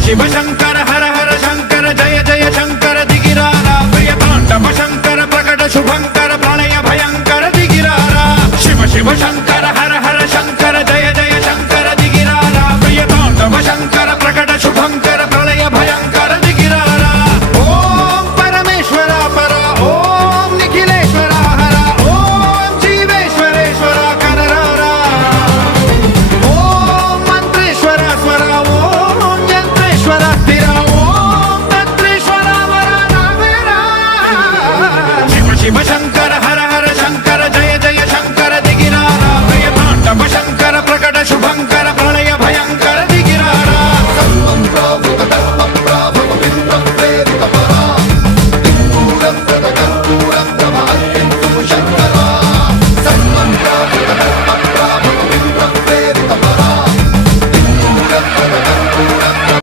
शिव शंकर हर हर शंकर जय जय शंकर दिगिरारा प्रिय तांडव शंकर प्रकट शुभंकर प्रणय भयंकर दिगिरारा शिव शिव शंकर